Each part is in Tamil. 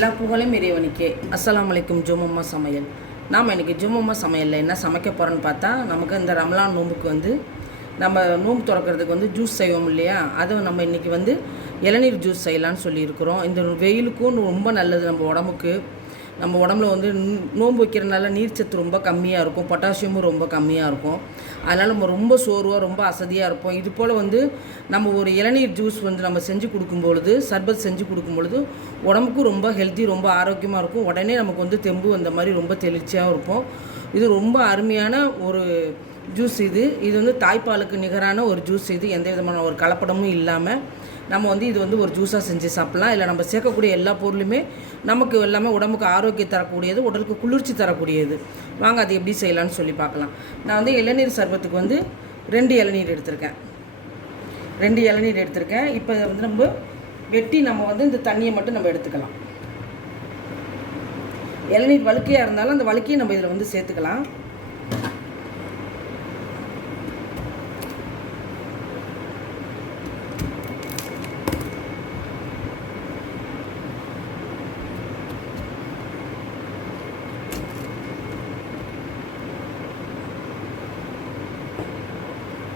எல்லா புகழும் இறைவனுக்கே. அஸ்லாம் அலைக்கும் ஜுமம்மா சமையல். நாம் இன்றைக்கி ஜுமம்மா சமையலில் என்ன சமைக்க போகிறோன்னு பார்த்தா நமக்கு இந்த ரமலான் நோம்புக்கு வந்து நம்ம நோம்பு திறக்கிறதுக்கு வந்து ஜூஸ் செய்வோம் இல்லையா? அதை நம்ம இன்றைக்கி வந்து இளநீர் ஜூஸ் செய்யலான்னு சொல்லியிருக்கிறோம். இந்த வெயிலுக்கும் ரொம்ப நல்லது நம்ம உடம்புக்கு. நம்ம உடம்புல வந்து நோன்பு வைக்கிறனால நீர்ச்சத்து ரொம்ப கம்மியாக இருக்கும் பொட்டாசியமும் ரொம்ப கம்மியாக இருக்கும். அதனால் நம்ம ரொம்ப சோர்வாக ரொம்ப அசதியாக இருப்போம். இது போல் வந்து நம்ம ஒரு இளநீர் ஜூஸ் வந்து நம்ம செஞ்சு கொடுக்கும் பொழுது சர்பத் செஞ்சு கொடுக்கும் பொழுது உடம்புக்கும் ரொம்ப ஹெல்த்தி ரொம்ப ஆரோக்கியமாக இருக்கும். உடனே நமக்கு வந்து தெம்பு அந்த மாதிரி ரொம்ப தெளிச்சியாகவும் இருப்போம். இது ரொம்ப அருமையான ஒரு ஜூஸ் இது. இது வந்து தாய்ப்பாலுக்கு நிகரான ஒரு ஜூஸ் இது. எந்த விதமான ஒரு கலப்படமும் இல்லாமல் நம்ம வந்து இது வந்து ஒரு ஜூஸாக செஞ்சு சாப்பிட்லாம். இல்லை நம்ம சேர்க்கக்கூடிய எல்லா பொருளுமே நமக்கு எல்லாமே உடம்புக்கு ஆரோக்கியம் தரக்கூடியது உடலுக்கு குளிர்ச்சி தரக்கூடியது. வாங்க அது எப்படி செய்யலாம்னு சொல்லி பார்க்கலாம். நான் வந்து இளநீர் சர்பத்துக்கு வந்து ரெண்டு இளநீர் எடுத்திருக்கேன். ரெண்டு இளநீர் எடுத்திருக்கேன். இப்போ வந்து நம்ம வெட்டி நம்ம வந்து இந்த தண்ணியை மட்டும் நம்ம எடுத்துக்கலாம். இளநீர் வழுக்கையாக இருந்தாலும் அந்த வழுக்கையை நம்ம இதில் வந்து சேர்த்துக்கலாம்.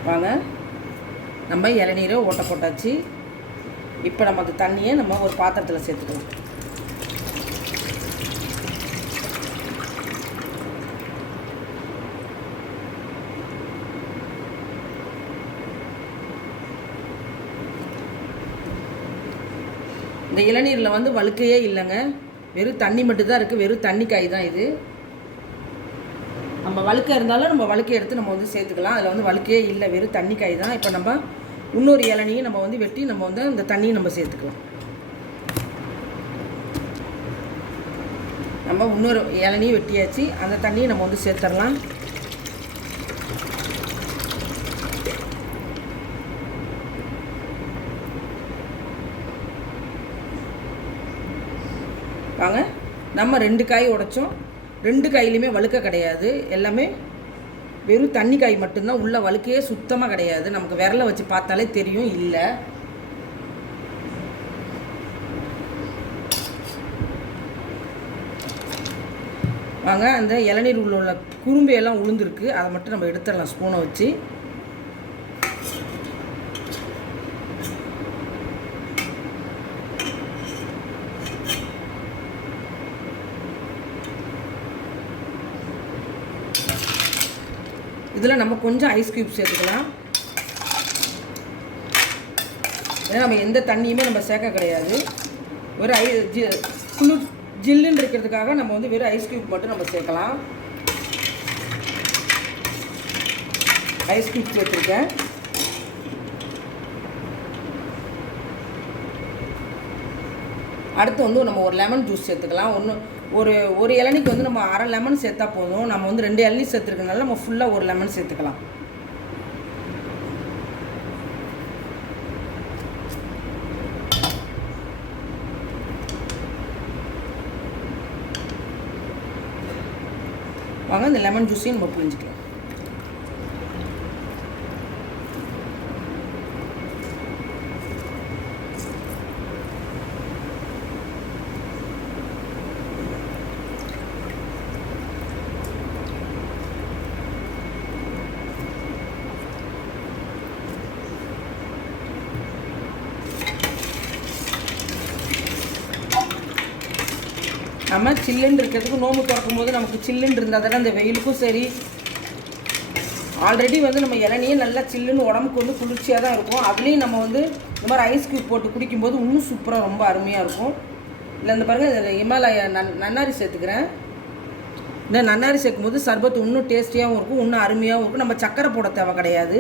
வாங்க. நம்ம இளநீரை ஓட்ட போட்டாச்சு. இப்போ நம்ம அந்த தண்ணியை நம்ம ஒரு பாத்திரத்தில் சேர்த்துக்கலாம். இந்த இளநீரில் வந்து வழுக்கையே இல்லைங்க. வெறும் தண்ணி மட்டும்தான் இருக்குது வெறும் தண்ணி காய் தான் இது. நம்ம வழுக்க இருந்தாலும் நம்ம வழுக்கை எடுத்து நம்ம வந்து சேர்த்துக்கலாம். அதில் வந்து வழுக்கே இல்லை வெறும் தண்ணி காய் தான். இப்போ நம்ம இன்னொரு இளநியும் நம்ம வந்து வெட்டி நம்ம வந்து அந்த தண்ணியை நம்ம சேர்த்துக்கலாம். நம்ம இன்னொரு இளநியும் வெட்டியாச்சு. அந்த தண்ணியை நம்ம வந்து சேர்த்துடலாம் வாங்க. நம்ம ரெண்டு காய் உடைச்சோம். ரெண்டு காயிலையுமே வழுக்க கிடையாது. எல்லாமே வெறும் தண்ணி காய் மட்டும்தான். உள்ள வழுக்கையே சுத்தமாக கிடையாது. நமக்கு விரலை வச்சு பார்த்தாலே தெரியும். இல்லை. வாங்க அந்த இளநீர் உள்ள உள்ள குறும்பையெல்லாம் உளுந்துருக்கு. அதை மட்டும் நம்ம எடுத்துடலாம். ஸ்பூனை வச்சு. இதில் நம்ம கொஞ்சம் ஐஸ் க்யூப் சேர்த்துக்கலாம். ஏன்னா நம்ம எந்த தண்ணியுமே நம்ம சேர்க்க கிடையாது. வெறும் ஐ ஜி குளிர் ஜில்லுன்னு இருக்கிறதுக்காக நம்ம வந்து வெறும் ஐஸ் க்யூப் மட்டும் நம்ம சேர்க்கலாம். ஐஸ் க்யூப் சேர்த்துருக்கேன். அடுத்து வந்து நம்ம ஒரு லெமன் ஜூஸ் சேர்த்துக்கலாம். ஒன்று ஒரு ஒரு இளநிக்கு வந்து நம்ம அரை லெமன் சேர்த்தா போதும். நம்ம வந்து ரெண்டு இளநீ சேர்த்துருக்கனால நம்ம ஃபுல்லாக ஒரு லெமன் சேர்த்துக்கலாம். வாங்க இந்த லெமன் ஜூஸையும் நம்ம புரிஞ்சுக்கலாம் நம்ம சில்லுன்னு இருக்கிறதுக்கு நோம்பு திறக்கும் போது நமக்கு சில்லுன்னு இருந்தால் தானே அந்த வெயிலுக்கும் சரி. ஆல்ரெடி வந்து நம்ம இளநியே நல்லா சில்லுன்னு உடம்புக்கு வந்து குளிர்ச்சியாக தான் இருக்கும். அதுலேயும் நம்ம வந்து இந்த மாதிரி ஐஸ் க்யூப் போட்டு குடிக்கும்போது இன்னும் சூப்பராக ரொம்ப அருமையாக இருக்கும். இல்லை இந்த பாருங்கள் இதில் இமாலயா நன் நன்னாரி சேர்த்துக்கிறேன். இந்த நன்னாரி சேர்க்கும்போது சர்பத் இன்னும் டேஸ்டியாகவும் இருக்கும் இன்னும் அருமையாகவும் இருக்கும். நம்ம சக்கரை போட தேவை கிடையாது.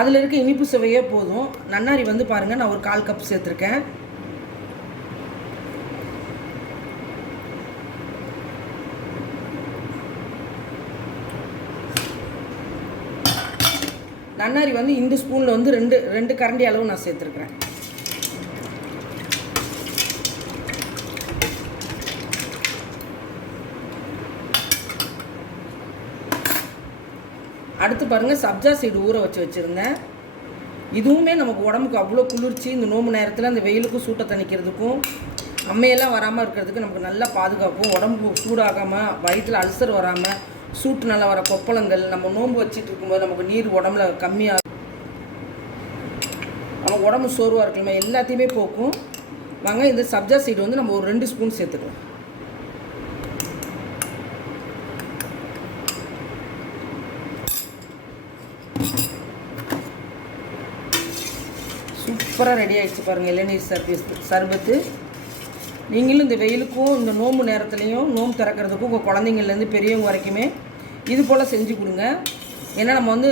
அதில் இருக்க இனிப்பு சுவையே போதும். நன்னாரி வந்து பாருங்கள் நான் ஒரு கால் கப் சேர்த்துருக்கேன். நன்னாரி வந்து இந்த ஸ்பூனில் வந்து ரெண்டு ரெண்டு கரண்டி அளவு நான் சேர்த்துருக்குறேன். அடுத்து பாருங்கள் சப்ஜா சீடு ஊற வச்சு வச்சுருந்தேன். இதுவுமே நமக்கு உடம்புக்கு அவ்வளோ குளிர்ச்சி இந்த நோம்பு நேரத்தில் அந்த வெயிலுக்கும் சூட்டை தணிக்கிறதுக்கும் அம்மையெல்லாம் வராமல் இருக்கிறதுக்கு நமக்கு நல்லா பாதுகாப்பும் உடம்பு சூடாகாமல் வயிற்றில் அல்சர் வராமல் சூட்டு நல்லா வர கொப்பளங்கள் நம்ம நோன்பு வச்சுட்டு இருக்கும்போது நமக்கு நீர் உடம்புல கம்மியாக நம்ம உடம்பு சோர்வாக இருக்கலாமே எல்லாத்தையுமே போக்கும். வாங்க இந்த சப்ஜா சீடு வந்து நம்ம ஒரு ரெண்டு ஸ்பூன் சேர்த்துக்கலாம். சூப்பராக ரெடி ஆகிடுச்சு பாருங்கள் இளநீர் சர்வீஸ் சர்பத்து. நீங்களும் இந்த வெயிலுக்கும் இந்த நோம்பு நேரத்துலையும் நோம்பு திறக்கிறதுக்கும் உங்கள் குழந்தைங்கள்லேருந்து பெரியவங்க வரைக்குமே இது போல் செஞ்சு கொடுங்க. ஏன்னா நம்ம வந்து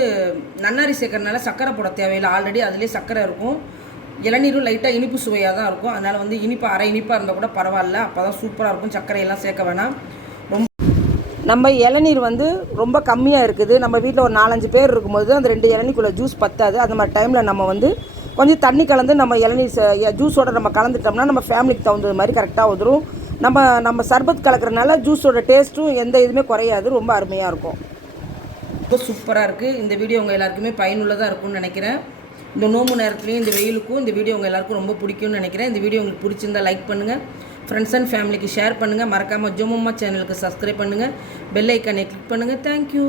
நன்னாரி சேர்க்கறதுனால சர்க்கரை போட தேவையில்லை. ஆல்ரெடி அதுலேயே சர்க்கரை இருக்கும். இளநீரும் லைட்டாக இனிப்பு சுவையாக தான் இருக்கும். அதனால் வந்து இனிப்பு அரை இனிப்பாக இருந்தால் கூட பரவாயில்ல. அப்போ தான் சூப்பராக இருக்கும். சர்க்கரையெல்லாம் சேர்க்க வேணாம். ரொம்ப நம்ம இளநீர் வந்து ரொம்ப கம்மியாக இருக்குது. நம்ம வீட்டில் ஒரு நாலஞ்சு பேர் இருக்கும்போது அந்த ரெண்டு இளநீக்குள்ளே ஜூஸ் பத்தாது. அந்த மாதிரி டைமில் நம்ம வந்து கொஞ்சம் தண்ணி கலந்து நம்ம இளநீர் ச- ஜூஸோட நம்ம கலந்துட்டோம்னா நம்ம ஃபேமிலிக்கு தகுந்தது மாதிரி கரெக்டாக வந்துடும் நம்ம நம்ம சர்பத் கலக்கிறனால ஜூஸோட டேஸ்ட்டும் எந்த இதுவுமே குறையாது. ரொம்ப அருமையாக இருக்கும். ரொம்ப சூப்பராக இருக்குது இந்த வீடியோ உங்கள் எல்லாருக்குமே பயனுள்ளதாக இருக்கும்னு நினைக்கிறேன். இந்த நோம்பு நேரத்துலையும் இந்த வெயிலுக்கும் இந்த வீடியோ உங்கள் எல்லாருக்கும் ரொம்ப பிடிக்கும்னு நினைக்கிறேன். இந்த வீடியோ உங்களுக்கு பிடிச்சிருந்தா லைக் பண்ணுங்கள் ஃப்ரெண்ட்ஸ் அண்ட் ஃபேமிலிக்கு ஷேர் பண்ணுங்கள் மறக்காமல் ஜோமம்மா சேனலுக்கு சப்ஸ்கிரைப் பண்ணுங்கள் பெல் ஐக்கானை கிளிக் பண்ணுங்கள் தேங்க்யூ